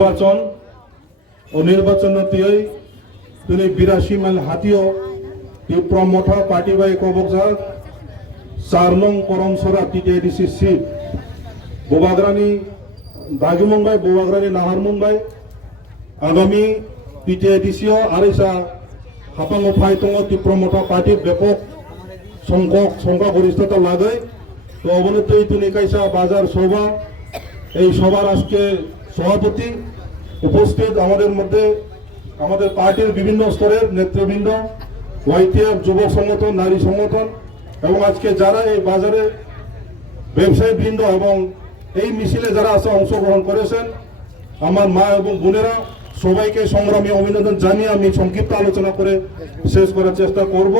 নির্বাচন ও নির্বাচন তিনি 82 মাইল হাতিও তীব্রমঠা পার্টি বাই কবকজার 4 নং করমসরা টিটিআইডিসি সিট বোবাগ্রানি দাগি মুম্বাই বোবাগ্রানি নাহার মুম্বাই আগামী টিটিআইডিসিও আরেসা হাপাঙ্গ ফাইতঙ্গ তীব্রমঠা পার্টি ব্যাপক সংখ্যা গরিষ্ঠতা লাগাই তো অবনতই তিনি কাইসা বাজার সভা এই সভার আজকে সভাপতি উপস্থিত আমাদের মধ্যে আমাদের পার্টির বিভিন্ন স্তরের নেতৃবৃন্দ ওয়াইটিএফ যুবক সংগঠন নারী সংগঠন এবং আজকে যারা এই বাজারে ব্যবসায়ী বৃন্দ এবং এই মিছিলে যারা আছে অংশগ্রহণ করেছেন আমার মা এবং বোনেরা সবাইকে সংগ্রামী অভিনন্দন জানিয়ে আমি সংক্ষিপ্ত আলোচনা করে শেষ করার চেষ্টা করব।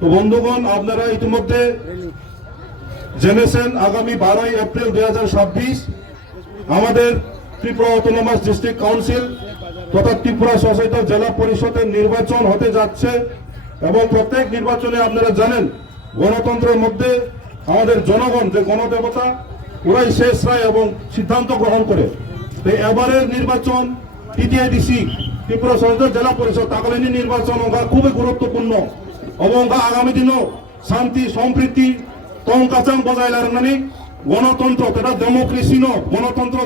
তো বন্ধুগণ, আপনারা ইতিমধ্যে জেনেছেন আগামী 12 এপ্রিল 2026 আমাদের ত্রিপুরা অটোনমাস ডিস্ট্রিক্ট কাউন্সিল তথা ত্রিপুরা স্বশাসিত জেলা পরিষদের নির্বাচন হতে যাচ্ছে এবং প্রত্যেক নির্বাচনে আপনারা জানেন গণতন্ত্রের মধ্যে আমাদের জনগণ যে গণদেবতা ওরাই শেষ রায় এবং সিদ্ধান্ত গ্রহণ করে। এবারের নির্বাচন টিটিআইডিসি ত্রিপুরা স্বশাসিত জেলা পরিষদ তাকালীন নির্বাচন খুবই গুরুত্বপূর্ণ এবং আগামী দিনও শান্তি সম্প্রীতি তংকাচাং বজায় রাখনানি গণতন্ত্র তথা ডেমোক্রেসি গণতন্ত্র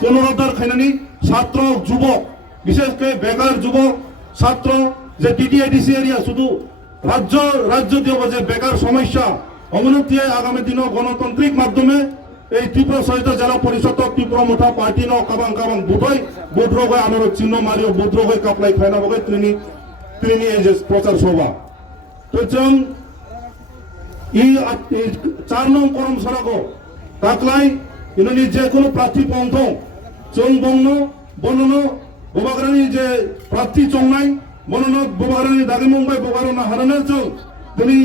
পুনরুদ্ধার খাইনানি ছাত্র যুবক বিশেষ করে বেকার যুবক ছাত্র যে টিটিআইডিসি এরিয়া শুধু রাজ্য দিয়ে যে বেকার সমস্যা অবনতি আগামী দিনও গণতান্ত্রিক মাধ্যমে এই ত্রিপুরা স্বশাসিত জেলা পরিষদ ত্রিপুরা মুঠা পার্টি কাবাং কাবাং বুট রোগ আমার চিহ্ন মারিও বুট রোগ কাপলাই খাইনা বগে তিনি এই যে প্রচার সভা তো এই 4 নং করম সড়ক তাকলাই ইনি যে কোনো প্রার্থী পন্থ চং বঙ্গ বনন বোবাগ্রানি যে প্রার্থী চংনাই বনন বোবাগ্রানি দাগি মুম্বাই বোবাগ্রানা হারানের চং তিনি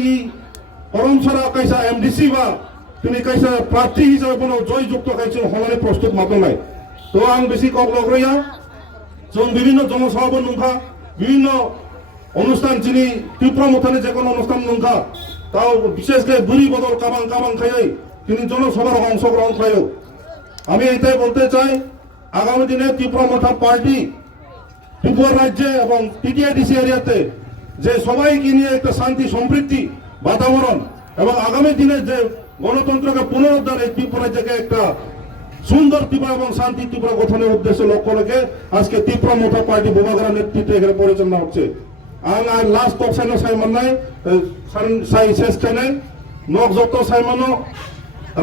করম সড়ক কাইসা এমডিসি বা তিনি কাইসা প্রার্থী হিসাবে কোনো জয়যুক্ত কাইছে হলানি প্রস্তুত মাতো নাই। তো আং বেশি কক লগরইয়া চং বিভিন্ন জনসভা নংখা বিভিন্ন অনুষ্ঠান যিনি ত্রিপুরা মথানে যে কোনো অনুষ্ঠান নংখা তাও বিশেষ করে বুড়ি বদল কাবাং কাবাং খাই তিনি জনসভার অংশগ্রহণ খাই। আমি এইটাই বলতে চাই আগামী দিনে ত্রিপুরা মঠা পার্টি ত্রিপুরা রাজ্যে এবং টিটিআইডিসি এরিয়াতে যে সবাইকে নিয়ে একটা শান্তি সমৃদ্ধি বাতাবরণ এবং আগামী দিনে যে গণতন্ত্রকে পুনরুদ্ধার এই ত্রিপুরা রাজ্যকে একটা সুন্দর ত্রিপুরা এবং শান্তি ত্রিপুরা গঠনের উদ্দেশ্যে লক্ষ্য রেখে আজকে ত্রিপুরা মঠা পার্টি বোবাগ্রা নেতৃত্বে এখানে পরিচালনা হচ্ছে। আর লাস্ট অপশনে সাইমান নাই সাই শেষ টাইনে নক যত সাইমানো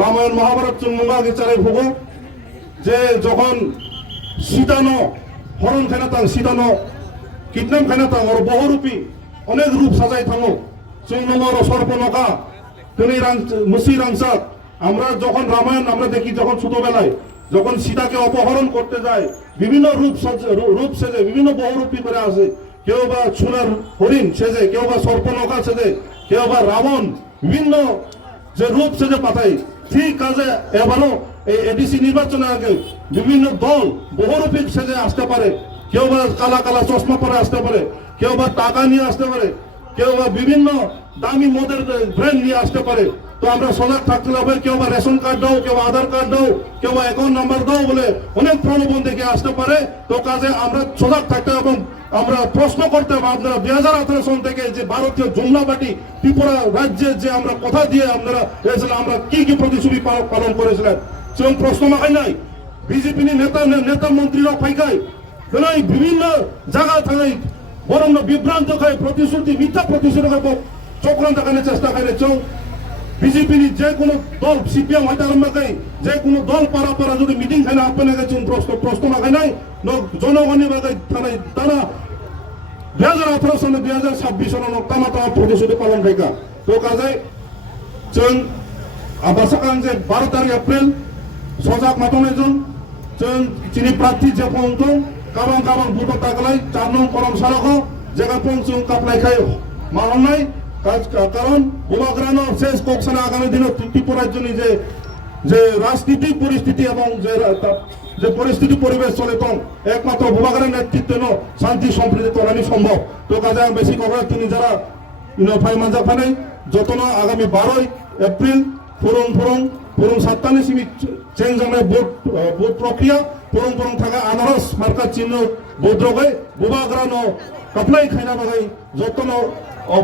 রামায়ণ মহাভারত চুমুঙ্গা গিচারে ভোগ যে যখন সীতানো হরণ খাইনাতাং সীতানো কিডন্যাপ খাইনাতাং ওর বহুরূপী অনেক রূপ সাজাই থামো চুমুঙ্গর সর্পনকা তিনি মুসি রাংসাক আমরা যখন রামায়ণ আমরা দেখি যখন ছোটবেলায় যখন সীতাকে অপহরণ করতে যায় বিভিন্ন রূপ সেজে বিভিন্ন বহুরূপী করে আসে কেউ বা সোনার হরিণ সেজে কেউ বা সর্পনকা সেজে কেউ বা রাবণ বিভিন্ন যে রূপ সেজে পাঠায় ঠিক কাজে এবারও এই এডিসি নির্বাচনের আগে বিভিন্ন দল বহুরূপী সেজে আসতে পারে কেউ বা কালা কালা চশমা পরে আসতে পারে কেউ বা টাকা নিয়ে আসতে পারে কেউ বা বিভিন্ন দামি মদের ব্র্যান্ড নিয়ে আসতে পারে। তো আমরা সজাগ থাকতে হবে কেউ বা রেশন কার্ড দাও কেউ আধার কার্ড দাও কেউ বা অ্যাকাউন্ট নাম্বার দাও বলে অনেক প্রলোভন দেখে আসতে পারে। তো কাজে আমরা সজাগ থাকতে এবং আমরা প্রশ্ন করতে হবে আপনারা 2018 সন থেকে যে ভারতীয় জুমলা পার্টি ত্রিপুরা রাজ্যের যে আমরা কথা দিয়ে আপনারা আমরা কি প্রতিশ্রুতি পালন করেছিলেন সেরকম প্রশ্ন মাখাই নাই বিজেপি নেতা মন্ত্রীরা ফাইকায় বিভিন্ন জায়গা থাকে বরং বিভ্রান্ত খায় প্রতিশ্রুতি মিথ্যা প্রতিশ্রুতি চক্রান্ত খানে চেষ্টা করে চৌ বিজেপি যে কোনো দল সিপিএম হয়তো আরম্ভ করে যে কোনো দল পারা যদি মিটিং খানে আপনার কাছে প্রশ্ন মাখায় নাই জনগণের বাগায় থানায় তারা 2018 সনে 2026 সনে তামা প্রতিশ্রুতি পালন খাইকা। তো কাজে जों आबासाकां जे 12 तारिख एप्रिल सजाग मातंगनाय जों चिनि प्रार्थी जे पन्थ काबां काबां बुट तागलाय 4 नং करम सड़क जगह पहुंचों कापलायखाय मारनाय कारण বোবাগ্রানো শেষ কক্সনা আগামী দিনে ত্রিপুরা রাজ্যনি যে রাজনৈতিক পরিস্থিতি এবং যে পরিস্থিতি পরিবেশ চলে তখন একমাত্র বোবাগ্রানের নেতৃত্বে শান্তি সম্প্রীতি তলানি সম্ভব। তো কাজে বেশি খবর তিনি যারা ফাই মানজা ফানাই যতন আগামী 12 এপ্রিল ফুরং সাত্তানি সিমি চেঞ্জ ভোট প্রক্রিয়া porong porong thaga anaros marka chinno bodrogai bubagrano kaplai khaina bagai jotono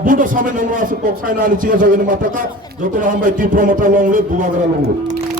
budo same nangwa se kok saina ani chinga jogani mataka jotono hambai ti promota longwe bubagra longwe